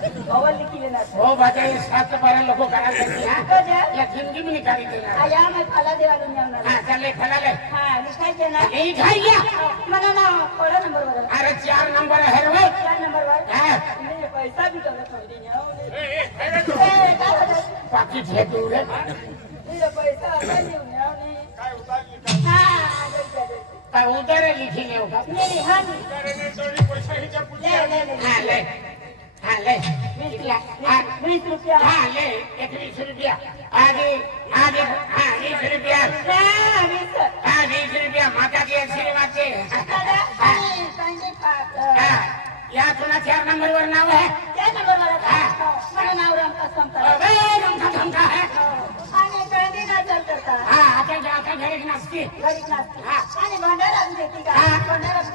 हो बाजा हे सात बारा लोक करायला जिंदगी मी निकाली देणार. या मग खाला देवा घेऊन जाणार हा चाललंय खालालय हा लिस्टायचे ना हे घाई घ्या मला ना कोणा नंबर वर. अरे चार नंबर आहे रे. चार नंबर वर. हा. पैसा भी करत नाही पाकिट हे दूर पैसा काय उतारली हा. काय उतारे लिखी नाही होता हा लय हा लय वीस रुपया. हा लय एकवीस रुपया. आधी आधी हा वीस रुपया. हा वीस. रुपया. माता की आशीर्वादचे हा. या तुला चार नंबर वर नाव आहे. चार नंबर वर हो. माझं नाव रमका समता रमका समता है. हो. आणि कळंदी नाचल करता हा आता आता घरीच नाचते. घरीच नाचते.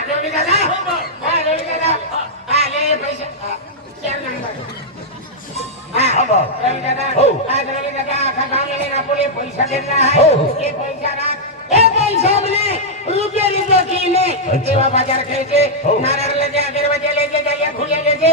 रवि दादा हाँ ले ये पैसे हाँ, चार नंबर हाँ रवि दादा हो। आज रवि दादा आखा गाँव में लेना बोले पैसा दे रहा हो। है ये पैसा राख ये पैसा हमने रुपये रुपये की ने अच्छा। सेवा बाजार खेचे हो। नारायण ले जा दरवाजे ले जा जाया खुले ले जे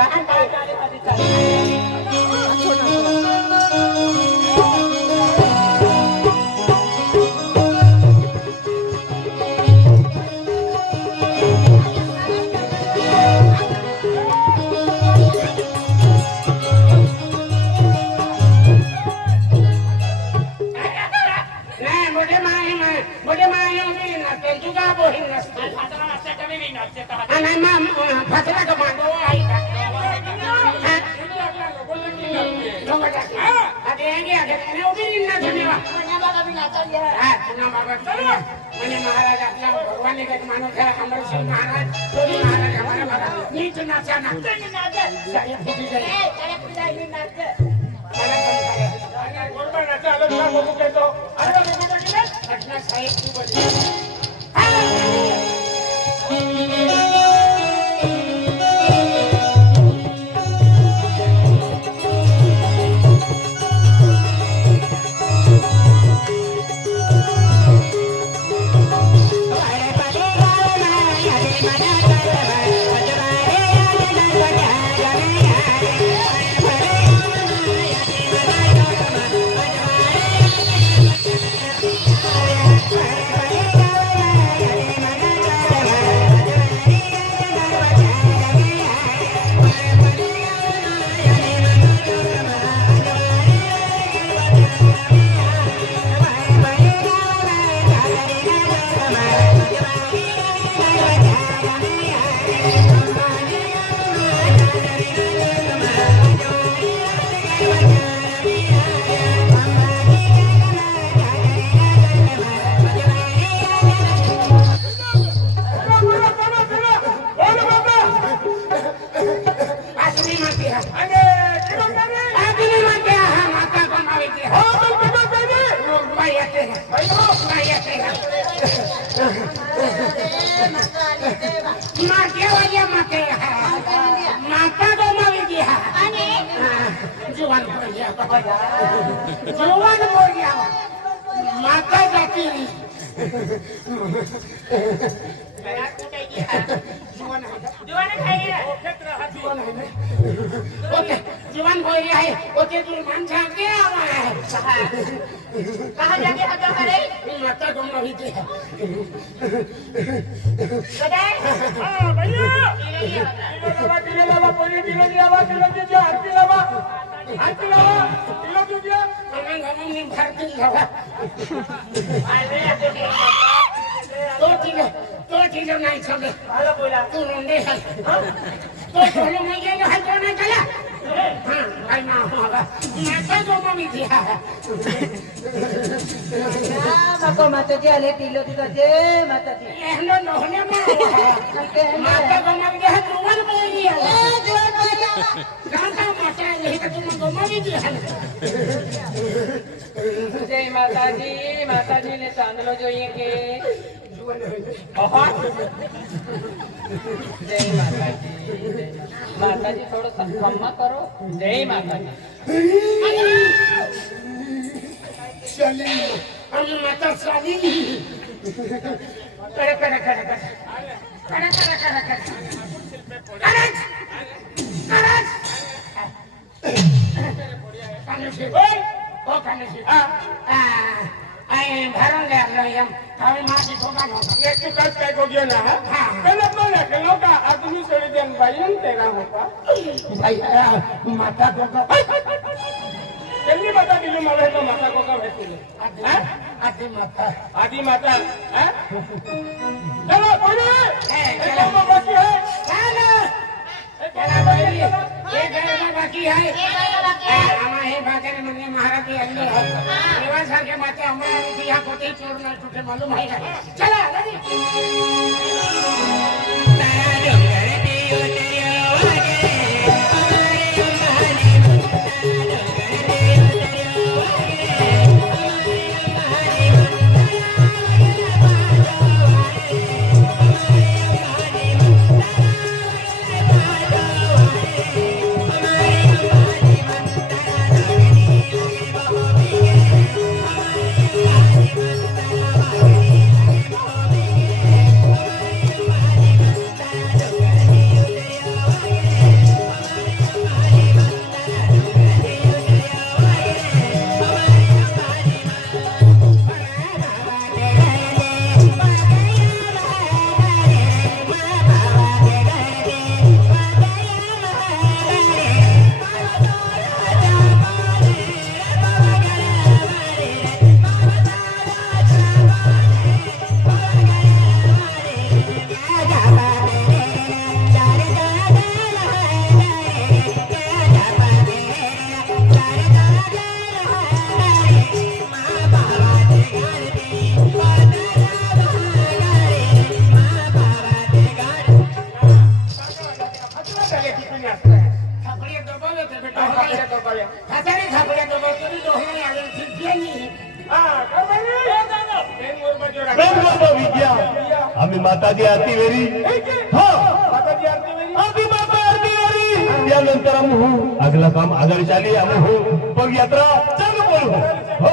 ఉండేవా કોના બાબા બી નાચલ છે. મને મહારાજ આપના ભગવાન એક માનો છે અમરસિંહ મહારાજ તો મહારાજ અમારા મારા નીચ નાચ્યા ના કોને નાચે? સાહેબ ફૂટી એ, જાય તારે પૂજા બી નાચે. ઘટના સાહેબ ખૂબ જ આજની જુવાના જુવાના જુવાના ઓકે. जवान हो रहा है वो ते तू मान जा के आवा है कहा जाके हटा करे माता तुम अभी के बताए हां भैया बाबा तिले बाबा बोले तिले बाबा तिले जी हाथी बाबा हाथी बाबा तिले जी हमें हमें नहीं भरती बाबा अरे तो ठीक है तो ठीक है नहीं छोड़े हेलो बोला तू रोंदे है तो छोलो मैं ये हाल करने चला જય માતાજી માતાજી ને ચાંદલો જોઈએ કે? જય માતાજી. માતાજી થોડો ખમ્મા કરો જય માતાજી ચલી અમે માતા સ્વામી અહીં ભરણ લે લો એમ હવે માથી ભોગાનો એક તો કસ કઈ ગયો ના હા? પેલા બોલે કે લોકા આદમી છોડી દેન ભાઈ એમ તેરા હોતા? ભાઈ માતા ભોગા જલ્દી બતા બીજું મળે તો માતા ભોગા વેચી લે આદિ માતા. આદિ માતા હે? ચલો બોલે હે ચલો બોલે હે ના ના ચલા બોલે એ ગણેલા બાકી હે. આમાં હે બાજાને મને મહારાજની અંદર હક. એવા ચોર ના છૂટે માલુમ ચલા રેડી પડે. ખાતાની થાપડે તો બસની દોહે આવે સિદ્ધેની અમે માતાજી આરતી વેરી. ત્યાર નંતર હું આગલા કામ આગળ ચાલી હું પગયાત્રા ચાલુ કરું. હો.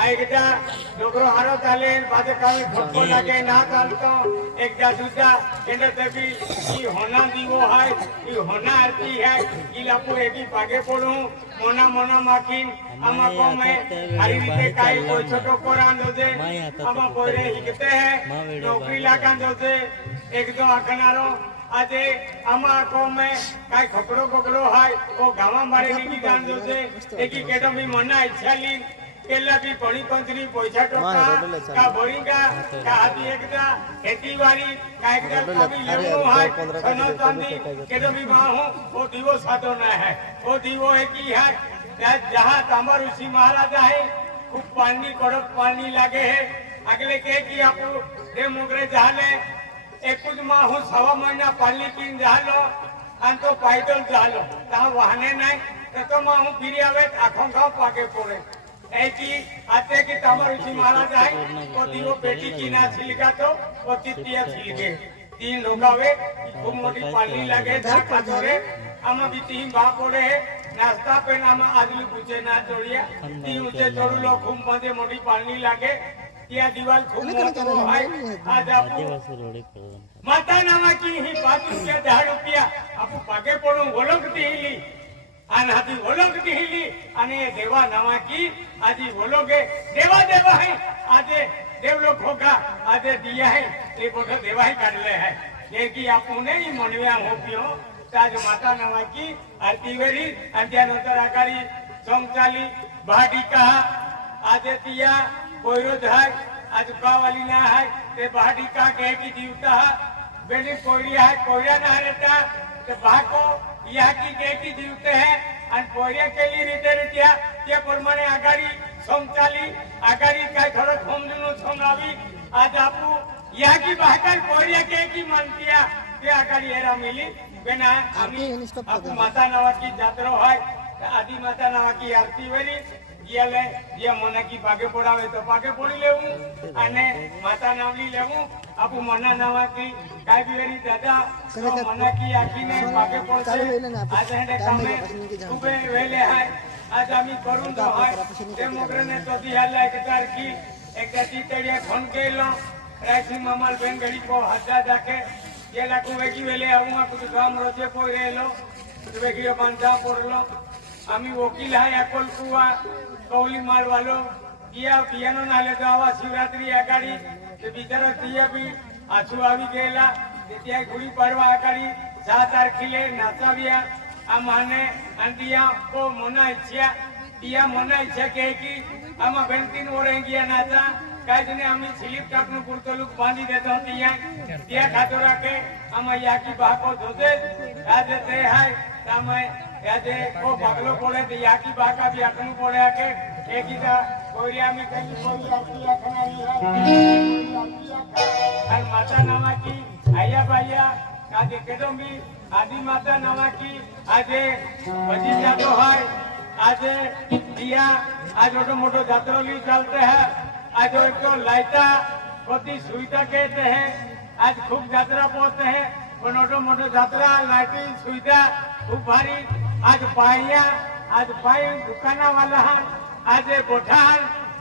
આ એકદા છોકરો હારો ચાલે પાછે કામે ખોટકો લાગે ના ચાલતો. એકદા દૂજા એટલે તબી ઈ હોના દીવો હાય ઈ હોના આરતી હે ઈ લાપુ એકી પાગે પડું. મોના મોના માખીન આમાં કોમે હારી રીતે કાઈ કોઈ છોટો કોરાન દોજે આમાં કોઈ રે હિકતે હે નોકરી લાગાન દોજે એક દો આખનારો. આજે આમાં કોમે કાઈ ખકડો ખકડો હોય ઓ ગાવા મારે નીકી જાણજો છે એકી કેડો મી મના ઈચ્છા લી પેલાથી ભણી પંથરી પૈસા ટોકા કા ભણીકા કા હાથી એકદા ખેતીવાડી કા એકદા કભી લેવો હોય સનો ચાંદી કેડો ભી માં હું ઓ દીવો સાતો ના હે ઓ દીવો એકી હે. જહાં તામર ઋષि महाराजा है खूब पानी कड़क पानी लागे है अगले के कि आप दे मुगरे जाले एक कुछ माह हो सवा महीना पानी की जालो अन तो पैदल जालो ता वाहने नहीं तो माह फिर आवे आखों गाँव पाके पड़े ऐसी आते कि तमर उसी महाराज आए पति वो बेटी की ना छिलका तो पति तिया छिलके तीन लोगावे खूब मोटी पाली लगे धक्का धरे हम भी तीन बाप पड़े नाश्ता पे नाम आदमी पूछे ना चढ़िया तीन उसे चढ़ू लो खूब मजे मोटी पाली लगे या दीवाल खूब मोटो है आज आप माता नामा की ही बातों के झाड़ रुपया आप पागे पड़ो बोलो कितनी હિલી આન હાથી ઓળખતી હિલી અને દેવા નવાકી આજી ઓળખે દેવા દેવા હે આજે દેવલો ખોખા આજે દિયા હે એ બોઠો દેવા હી કાઢલે હે. એ કી આપું ને ઈ મનવ્યા હોપ્યો તાજ માતા નવાકી આરતી વેરી અંત્યાનંતર આકારી સોમચાલી ભાડિકા આજે દિયા કોઈરો થાય આજ કાવાલી ના હે તે ભાડિકા કે કી જીવતા બેની કોઈરી હે કોઈરા ના રહેતા કી કે કી જીવતે હે અને કોઈરા કેલી રીતે રીત્યા તે પ્રમાણે આગાડી સમચાલી આગાડી કાય થોડો ખોમનું સોમ આવી. આજ આપુ યા કી ભાકર કેકી કે કી મનતિયા તે આગાડી એરા મિલી. બેના આમી આપુ માતા નવાકી જાત્રા હોય આદિ માતા નવાકી આરતી વેરી. રૂપિયા લે જે મનાકી પાકે પડાવે તો પાકે પડી લેવું અને માતા નાવલી લેવું. આપું મના નાવાથી કાયબીવેરી દાદા મનાકી આખીને પાકે પડશે. આજે હેડે કામે ઉભે વેલે હાય. આજ આમી કરુણ દો હાય. તે મોગરને તો દિહાલા એક તારકી એક જાતિ તળિયા ખોન કેલો રાશી મામાલ બેન ગડી કો હાજા દાખે જે લાખું વેગી વેલે આવું. આ કુછ ગામ રોજે કોઈ રહેલો. વેગીઓ બાંધા પડલો আমি ওকিল হাই একল কুয়া કૌલી માલ વાલો, પિયા, પિયાનો ના લે તો આવા શિવરાત્રી આગાડી, કે બિચારો તિયા બી આછું આવી ગયેલા તે ત્યાં ગુડી પડવા આગાડી જા તારખીલે નાચાવ્યા આ માને અંડિયા કો મોના ઈચ્છ્યા પિયા મોના ઈચ્છા કે કી આમાં ગણતીન ઓળંગિયા નાચા કાજને અમે સ્લીપ કાપનું પૂરતોલું બાંધી દેતા હતી ત્યાં ખાતો રાખે, આમાં યાકી બાકો ધોતે રાજ તે હાય તમે આજે કો ભાગલો પડે તે યાકી બાકા બી આકનું પડે આકે એ કીધા કોરિયા મે કઈ કોઈ યાકી આખનારી હાય અને માતા નામાકી આયા ભાઈયા આજે કેડોમી આદિ માતા નામાકી આજે બજી જાતો હોય આજે દિયા आज मोटो मोटो जात्रोली चलते हैं आज एक तो लाइटा होती सुविधा कहते हैं आज खूब यात्रा पहुंचते हैं और मोटो मोटो यात्रा लाइटिंग सुविधा खूब भारी आज पाइया आज पाई दुकाना वाला है आज गोठान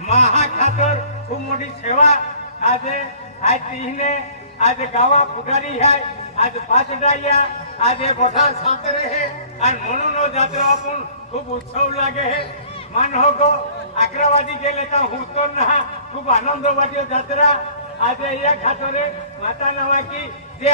महा खातर खूब मोटी सेवा आज आज तीने आज गावा पुगारी है आज पाच डाइया आज गोठा सातरे है और मनो जात्रा अपन खूब उत्सव लागे है मान हो गो अकरावादी गेले तर हुतो ना खूप आनंद वाटतो जत्रा आज या खातोरे माता नावाची जे